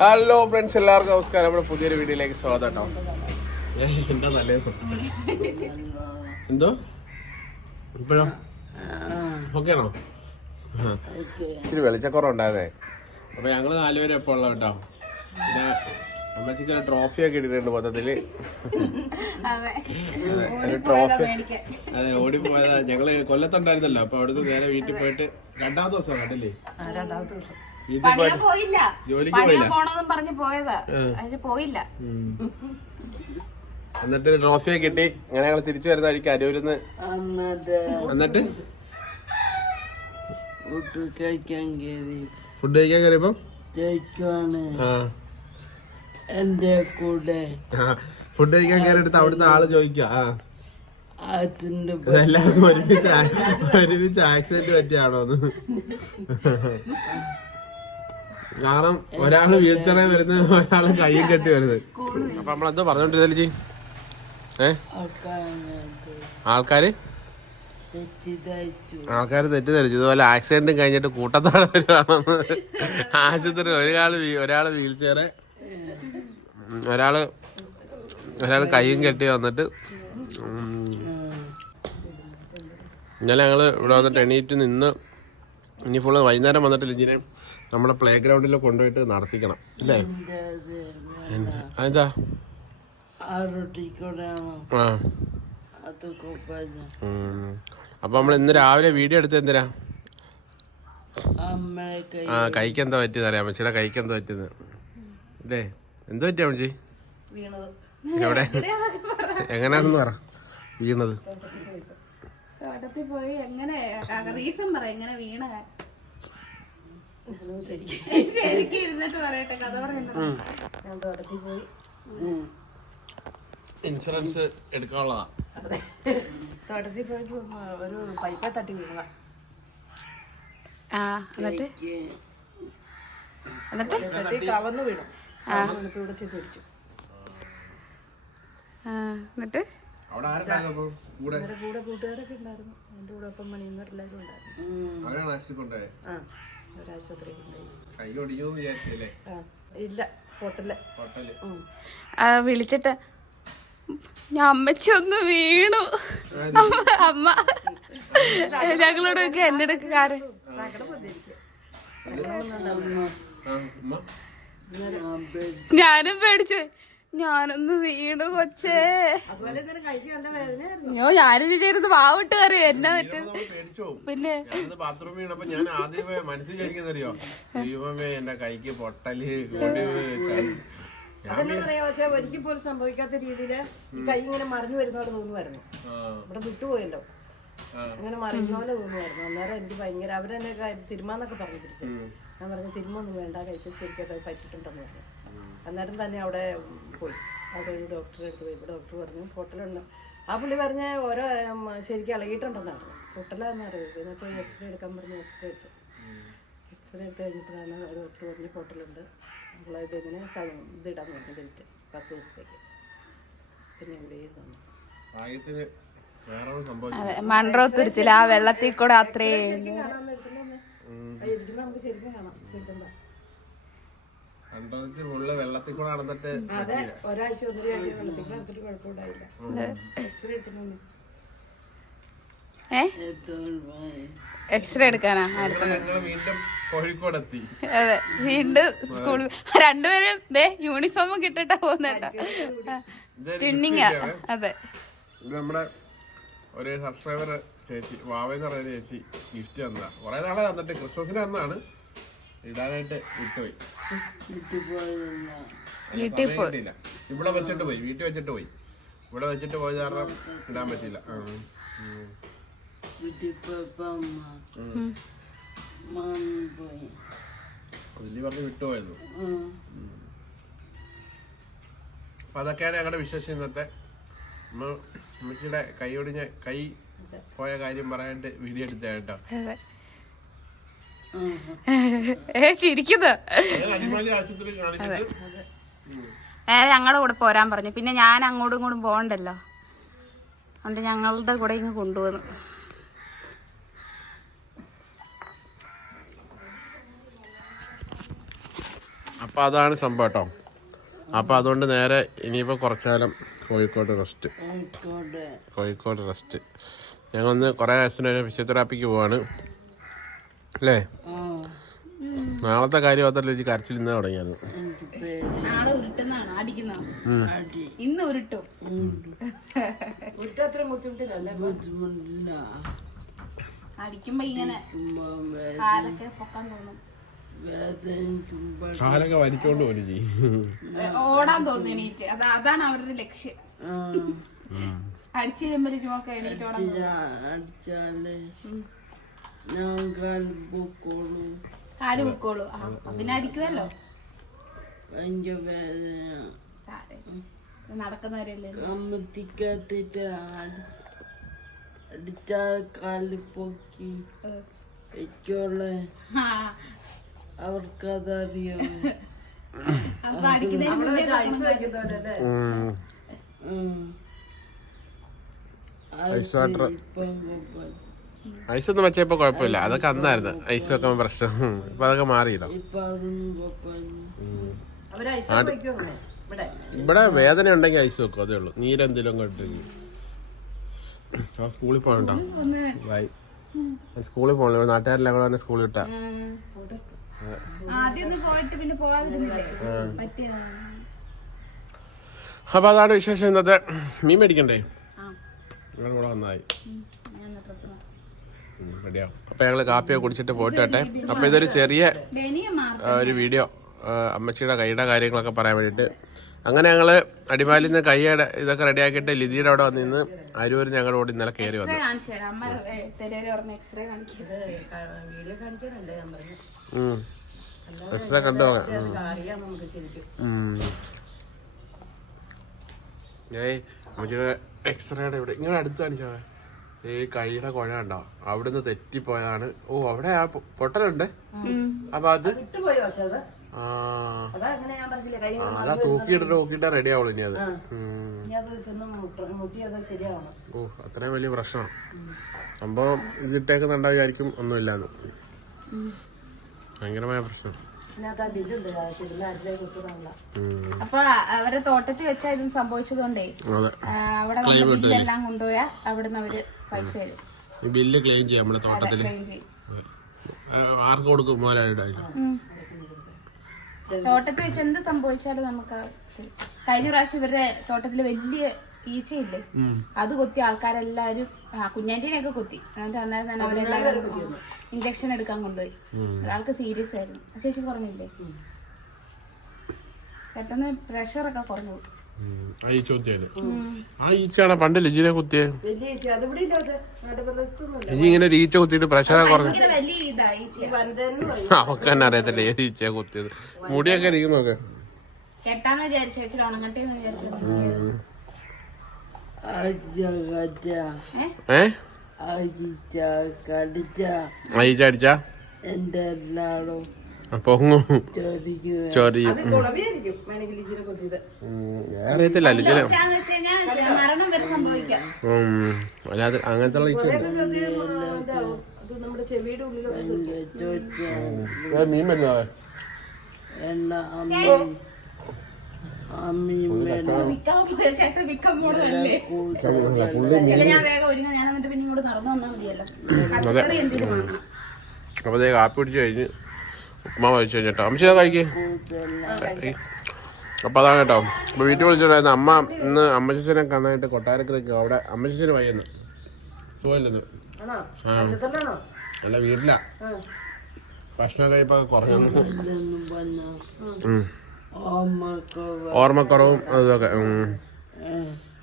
Hello friends എല്ലാവർക്കും നമസ്കാരം. നമ്മുടെ പുതിയൊരു വീഡിയോയിലേക്ക് സ്വാഗതം കേട്ടോ. എന്താ നല്ല എന്തോ? ഇപ്പോഴോ ഓക്കെ ആണോ? ആ. ഇച്ചിരി വെളിച്ചക്കുറവുണ്ടായിരുന്നേ. അപ്പൊ ഞങ്ങൾ നാലുപേരും എപ്പോ ഉള്ള കേട്ടോ? പിന്നെ അമ്മച്ചിക്ക് ഒരു ട്രോഫി ഒക്കെ ഇട്ടിട്ടുണ്ട് മൊത്തത്തിൽ. ട്രോഫി മേടിക്കാൻ. അതെ ഓടിപ്പോയതാ ഞങ്ങൾ കൊല്ലത്തുണ്ടായിരുന്നല്ലോ. അപ്പൊ അവിടുന്ന് നേരെ വീട്ടിൽ പോയിട്ട് രണ്ടാമത്തെ ദിവസം കണ്ടില്ലേ? വീട്ടിൽ പണിയാൻ പോയില്ല. ജോലിക്ക് പണിയാൻ പോയില്ല. പോണെന്നും പറഞ്ഞ് പോയതാ. അതിന് പോയില്ല. എന്നിട്ട് ട്രോഫിയെ കിട്ടി. അങ്ങനെ ഞങ്ങൾ തിരിച്ചു വരുന്ന വഴിക്ക് അരൂരിന്ന്? എന്നിട്ട്? ഫുഡ് കഴിക്കാൻ കയറി ഫുഡ് കഴിക്കാൻ കയറിയപ്പോ ജയിക്കുവാണ്. എന്റെ കൂടെ. ഫുഡ് കഴിക്കാൻ കയറിയെടുത്ത് അവിടുത്തെ ആൾ ചോദിക്കുക. എല്ലാവർക്കും ഒരുമിച്ച് ആ- ഒരുമിച്ച് ആക്സിഡന്റ് പറ്റിയാണോന്ന്. കാരണം ഒരാൾ വീൽ ചെയറിൽ വരുന്നത് ഒരാൾ കയ്യും കെട്ടി വരുന്നത്. അപ്പൊ നമ്മളെന്തോ പറഞ്ഞോണ്ടിരുന്നല്ലേ ജി? ഏ? ആൾക്കാര്? ആൾക്കാര് തെറ്റിദ്ധരിച്ചു. ഇതുപോലെ ആക്സിഡന്റും കഴിഞ്ഞിട്ട് കൂട്ടത്തോടെ വരുവാണെന്ന്. ആശുപത്രി ഒരാൾ വീ- ഒരാൾ വീൽ ചെയറ് ഒരാൾ ഒരാൾ കയ്യും കെട്ടി വന്നിട്ട് ഇന്നലെ ഞങ്ങൾ ഇവിടെ വന്നിട്ട് എണീറ്റ് നിന്ന് ഇനി ഫുള്ള് വൈകുന്നേരം വന്നിട്ടില്ല ലിജിനെ നമ്മുടെ പ്ലേ ഗ്രൗണ്ടിൽ കൊണ്ടുപോയിട്ട് നടത്തിക്കണം അല്ലേ? എന്താ? അതെന്താ? ആ. അപ്പൊ നമ്മൾ ഇന്ന് രാവിലെ വീഡിയോ എടുത്ത് എന്തിനാ? ആ കൈക്ക് എന്താ പറ്റിയത് അറിയാം അമ്മച്ചിയുടെ കൈക്ക് എന്താ പറ്റിയത് അല്ലേ? എന്താ പറ്റിയ അമ്മച്ചി? എവിടെ? എങ്ങനെയാണെന്ന് പറ. വീണത്. തോട്ടത്തിൽ പോയി. എങ്ങനെ? റീസൺ പറ എങ്ങനെ വീണ? ശരിക്കും. ഇരുന്നിട്ട് പറയട്ടെ കഥ പറയുന്നത് പോയി. ഇൻഷുറൻസ് എടുക്കാനുള്ളതാ. തോട്ടത്തിൽ പോയി ഒരു പൈപ്പ തട്ടി വീണതാ എന്നിട്ട്? എനിക്ക് എന്നിട്ട്? തട്ടി കവന്ന് വീണു. എന്നിട്ട്? കൂടെ? കൂട്ടുകാരൊക്കെ ഉണ്ടായിരുന്നു. എന്റെ കൂടെ ഒപ്പം മണിയന്മാരെല്ലാവരും ഉണ്ടായിരുന്നു. ഒരു ആശുപത്രി ഇല്ല വിളിച്ചിട്ട് ഞാൻ അമ്മച്ചി ഒന്ന് വീണു. അമ്മ ഞങ്ങളോട് എന്നെ എടുക്കാറ് ഞാനും പേടിച്ചു പോയി. ഞാനൊന്ന് വീണു കൊച്ചേ. അതുപോലെ തന്നെ കൈക്ക് നല്ല വേദനയായിരുന്നു. അയ്യോ ഞാനും ചേരുന്നത് വാവിട്ട് കയറി എന്നാ പറ്റും പേടിച്ചു പിന്നെ? ബാത്റൂമിൽ വീണപ്പോ ഞാൻ ആദ്യമേ മനസ്സിൽ വിചാരിക്കുന്നറിയോ ദൈവമേ എന്റെ കൈക്ക് പൊട്ടൽ പക്ഷെ ഒരിക്കൽ പോലും സംഭവിക്കാത്ത രീതിയിൽ ഈ കൈ ഇങ്ങനെ മറിഞ്ഞു വരുന്ന പോലെ തോന്നുമായിരുന്നു ഇവിടെ വിട്ടുപോയല്ലോ. അങ്ങനെ മറിയുന്ന പോലെ തോന്നുമായിരുന്നു അന്നേരം എനിക്ക് ഭയങ്കര അവരെന്നെ തിരുമാന്നൊക്കെ പറഞ്ഞു തിരിച്ചു. ഞാൻ പറഞ്ഞു തിരുമൊന്നും വേണ്ട കൈക്ക് ശരിക്കും അത് പറ്റിയിട്ടുണ്ടെന്ന് പറഞ്ഞു. അന്നേരം തന്നെ അവിടെ പോയി. അവിടെ ഒരു ഡോക്ടറെ അടുത്ത് പോയി. ഡോക്ടർ പറഞ്ഞു പൊട്ടലുണ്ട് ആ പുള്ളി പറഞ്ഞ ഓരോ ശരിക്ക് ഇളകിയിട്ടുണ്ടെന്നാണ് പറഞ്ഞു പൊട്ടലാന്ന് അറിയത് പിന്നെ പോയി എക്സ്റേ എടുക്കാൻ പറഞ്ഞു എക്സ്റേ എടുത്തു. എക്സ്റേ എടുത്ത് കഴിഞ്ഞപ്പോഴാണ് ഡോക്ടർ പറഞ്ഞ് പൊട്ടലുണ്ട് നമ്മളെ ഇതിങ്ങനെ ഇതിടാൻ പറഞ്ഞു ബെൽറ്റ് പത്ത് ദിവസത്തേക്ക്. പിന്നെ ഇവിടെ തന്നു മൺറോ തുരുത്തില്ല ആ വെള്ളത്തിൽ കൂടെ അത്രയും ഇരിക്കുമ്പോൾ നമുക്ക് ശരിക്കും കാണാം. ശരിക്കും മുകളിൽ വെള്ളത്തിൽ കൂടെ നടന്നിട്ട് അതെ. ഒരാഴ്ച ഒന്നര ആഴ്ച വെള്ളത്തിൽ എടുത്തിട്ട് കുഴപ്പമുണ്ടായില്ല എക്സ്റേ എടുത്തിട്ടുണ്ട് എക്സ്റേ എടുക്കാനാ വീണ്ടും കോഴിക്കോടെത്തി. അതെ വീണ്ടും സ്കൂൾ രണ്ടുപേരും ദേ യൂണിഫോം കിട്ടിട്ടാ പോകുന്നേട്ടാ ട്വിന്നിങ് അതെ. നമ്മുടെ ഒരു സബ്സ്ക്രൈബർ ചേച്ചി വാവെന്ന് പറയുന്ന ചേച്ചി ഗിഫ്റ്റ് തന്നതാ. കുറെ നാളെ തന്നിട്ട്. ക്രിസ്മസിന് തന്നാണ് ഇടാനായിട്ട് വിട്ടുപോയി. വീട്ടിൽ വീട്ടിൽ ഇവിടെ വെച്ചിട്ട് പോയി വീട്ടിൽ വെച്ചിട്ട് പോയി. ഇവിടെ വെച്ചിട്ട് പോയ കാരണം ഇടാൻ പറ്റില്ല അതിൽ പറഞ്ഞ് വിട്ടുപോയത് അപ്പൊ അതൊക്കെയാണ് ഞങ്ങളുടെ വിശേഷം ഇന്നത്തെ. അമ്മച്ചിയുടെ കൈ ഒടിഞ്ഞ കൈ പോയ കാര്യം പറയാനായിട്ട് വീഡിയോ എടുത്ത കേട്ടോ. ഏ ചിരിക്കുന്നു. നേരെ ഞങ്ങളുടെ കൂടെ പോരാൻ പറഞ്ഞു. പിന്നെ ഞാൻ അങ്ങോട്ടും ഇങ്ങോട്ടും പോകണ്ടല്ലോ. അതുകൊണ്ട് ഞങ്ങളുടെ കൂടെ ഇങ്ങ് കൊണ്ടുവന്നു. അപ്പൊ അതാണ് സംഭവം കേട്ടോ. അപ്പം അതുകൊണ്ട് നേരെ ഇനിയിപ്പോൾ കുറച്ചാലം കോഴിക്കോട് റെസ്റ്റ്. കോഴിക്കോട്. റെസ്റ്റ്. ഞങ്ങളൊന്ന് കുറേ ദിവസത്തിന് ഒരു ഫിസിയോതെറാപ്പിക്ക് പോവാണ്. അല്ലേ? നാളത്തെ കാര്യം മാത്രമല്ല എനിക്ക് കരച്ചിൽ ഇന്ന് തുടങ്ങിയത്. നാളെ അടിക്കുന്നതാണോ ഇന്ന് ഉരുട്ടും. ഉരുട്ടത്ര ബുദ്ധിമുട്ടില്ല. അടിക്കുമ്പോ ഇങ്ങനെ കാലൊക്കെ പൊക്കാൻ തോന്നും. വേദനിക്കുമ്പോൾ കാലൊക്കെ വലിച്ചോണ്ട് പോലും ഓടാൻ തോന്നുന്നു അതാ അതാണ് അവരുടെ ലക്ഷ്യം. അടിച്ചു കഴിയുമ്പോ ചുമക്കെ എണീറ്റോടാ അടിച്ചാൽ ഞാൻ കാൽ പൊക്കോളൂ. കാൽ പൊക്കോളൂ. ആ അപ്പൊ പിന്നെ അടിക്കുമല്ലോ ഭയങ്കര വേദന. സാരേ നടക്കുന്നവരല്ലേ കമ്മത്തിക്കത്തിട്ട് അടിച്ചാൽ കാൽ പൊക്കി. വെച്ചോളെ. ആ. അവർക്കതറിയാം? അപ്പൊ അടിക്കുന്നതിന് മുന്നേ ഐസ് ഉം. വാട്ടർ. ഇപ്പം. ഐസ് ഒന്നും വെച്ചാൽ ഇപ്പോൾ കുഴപ്പമില്ല. അതൊക്കെ അന്നായിരുന്നു. ഐസ് വെക്കാൻ പ്രശ്നം. ഇപ്പൊ അതൊക്കെ മാറിയല്ലോ. ഇപ്പൊ ഇവിടെ. ഇവിടെ വേദന ഉണ്ടെങ്കിൽ ഐസ് വെക്കും. അതേ ഉള്ളൂ. നീരെന്തെങ്കിലും കണ്ടിട്ട് ആ സ്കൂളിൽ പോകണ്ടോ? ബൈ സ്കൂളിൽ പോകണല്ലോ. നാട്ടുകാരെല്ലാം കൂടെ തന്നെ സ്കൂളിൽ വിട്ടാ. ആദ്യം പോയിട്ട് പിന്നെ പോകാതിരുന്നില്ലേ? പറ്റിയ അപ്പൊ അതാണ് വിശേഷം ഇന്നത്തെ. മീൻ മേടിക്കണ്ടേ? ആ. ഇവിടെ കൂടെ വന്നായി ഞാൻ അപ്പൊ ഞങ്ങൾ കാപ്പിയൊക്കെ കുടിച്ചിട്ട് പോയിട്ട് വട്ടെ അപ്പൊ ഇതൊരു ചെറിയ ഒരു വീഡിയോ അമ്മച്ചിയുടെ കൈയുടെ കാര്യങ്ങളൊക്കെ പറയാൻ വേണ്ടിട്ട് അങ്ങനെ ഞങ്ങൾ അടിമാലിൽ നിന്ന് കൈയുടെ ഇതൊക്കെ റെഡിയാക്കിയിട്ട് ലിതിയുടെ അവിടെ വന്നിന്ന് നിന്ന് അരൂര് ഞങ്ങളുടെ കൂടെ ഇന്നലെ കയറി വന്നു. എക്സ്റേ ഞാൻ കണ്ടു. ഏയ് അമ്മച്ചിയുടെ എക്സ്റേയുടെ ഇവിടെ. ഇങ്ങനെ അടുത്ത് കാണിച്ചാ ഈ കൈയുടെ കുഴ ഉണ്ടോ അവിടുന്ന് തെറ്റിപ്പോയതാണ്. ഓ അവിടെ ആ പൊട്ടലുണ്ട്. അപ്പൊ അത് ആ. അതാ തൂക്കിയിട്ട് നോക്കിട്ടാ റെഡി ആവുള്ളൂ ഇനി അത്. ഓ അത്രയും വലിയ പ്രശ്നമാണ് സംഭവം ഇതിട്ടേക്കുന്നുണ്ടാവും വിചാരിക്കും ഒന്നുമില്ലാന്ന്. ഭയങ്കരമായ പ്രശ്നം. അപ്പൊ അവരെ തോട്ടത്തിൽ വെച്ചാ ഇതും സംഭവിച്ചതുകൊണ്ടേ അതെ. അവിടെ എല്ലാം കൊണ്ടുപോയാ അവിടുന്ന് അവർ പൈസ തരും ഈ ബില്ല് ക്ലെയിം ചെയ്യാം നമ്മുടെ തോട്ടത്തിൽ. ക്ലെയിം ആർക്ക് കൊടുക്കും മോലായിട്ട് തോട്ടത്തിൽ വെച്ച് എന്ത് സംഭവിച്ചാലും നമുക്ക്. കഴിഞ്ഞ പ്രാവശ്യം ഇവരുടെ തോട്ടത്തിൽ വലിയ ഈച്ചയില്ലേ? അത് കൊത്തി ആൾക്കാരെല്ലാരും ആ കുഞ്ഞാന്റീനെയൊക്കെ കൊത്തി. എന്നിട്ട് അന്നേരം തന്നെ അവരെല്ലാവരും ഇഞ്ചക്ഷൻ എടുക്കാൻ കൊണ്ടുപോയി. ഒരാൾക്ക് സീരിയസ് ആയിരുന്നു. ചേച്ചി കുറഞ്ഞില്ലേ? പെട്ടെന്ന് പ്രഷറൊക്കെ കുറഞ്ഞു. പോയി. ആ ഈച്ച കുത്തിയത് ആ ഈച്ചയാണ് പണ്ട് ലിജിനെ കുത്തിയെ? വലിയ ഈച്ച അതിവിടെ ഇല്ല ലിജി ഇങ്ങനെ ഒരു ഈച്ച കുത്തിയിട്ട് പ്രഷറെ കുറഞ്ഞു. അവക്ക് തന്നെ അറിയത്തില്ല ഏത് ഈച്ചയാ കുത്തിയത്. മുടിയൊക്കെ ഇരിക്കുന്നൊക്കെ ഏ? അടിച്ച എന്റെ എല്ലാടും പൊങ്ങും അറിയത്തില്ല അല്ലാതെ അങ്ങനത്തെ മീൻ വരുന്നോ? അപ്പൊ ദേ കാപ്പി പിടിച്ചു കഴിഞ്ഞ്. ഉപ്മാ കഴിച്ചു കഴിഞ്ഞിട്ടോ. അമ്മച്ചി കഴിക്കേ. അപ്പൊ അതാണ് കേട്ടോ. അപ്പൊ വീട്ടിൽ വിളിച്ചിട്ടുണ്ടായിരുന്നു അമ്മ ഇന്ന് അമ്മച്ചനെ കാണാനായിട്ട് കൊട്ടാരക്ക് നിൽക്കുക അവിടെ അമ്മച്ചന് വയ്യെന്ന്. സുഖമില്ലെന്ന്. ആ. അല്ല വീട്ടില. ഭക്ഷണം കഴിപ്പൊക്കെ കുറഞ്ഞു ഓർമ്മക്കുറവും. അതൊക്കെ അപ്പം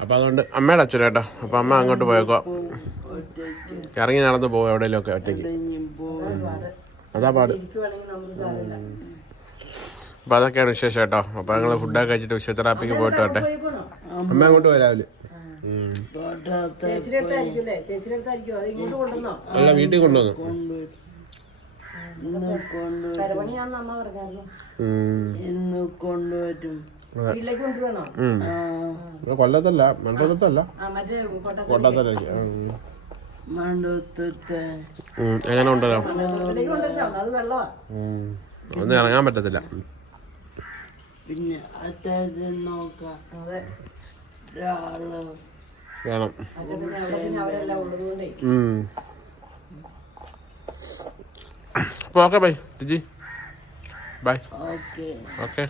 അപ്പൊ അതുകൊണ്ട് അമ്മയുടെ അച്ഛൻ കേട്ടോ. അപ്പൊ അമ്മ അങ്ങോട്ട് പോയേക്കോ. ഇറങ്ങി നടന്ന് പോകും എവിടെയെങ്കിലും ഒക്കെ ഒറ്റയ്ക്ക് അതാ പാട്. അപ്പൊ അതൊക്കെയാണ് വിശേഷം കേട്ടോ. അപ്പൊ ഞങ്ങൾ ഫുഡൊക്കെ കഴിച്ചിട്ട് ഫിസിയോതെറാപ്പിക്ക് പോയിട്ട് വട്ടെ അമ്മ അങ്ങോട്ട് വരാവില്ല അല്ലേ വീട്ടിൽ കൊണ്ടുവന്നു. ഇന്ന് കൊണ്ടുവരും. കൊല്ലത്തല്ല മണ്ടത്തല്ല ആ എങ്ങനെ ഉണ്ടല്ലോ? ഒന്നും ഇറങ്ങാൻ പറ്റത്തില്ല. പിന്നെ വേണം. Okay bye. Jiji. Bye. Okay. Okay.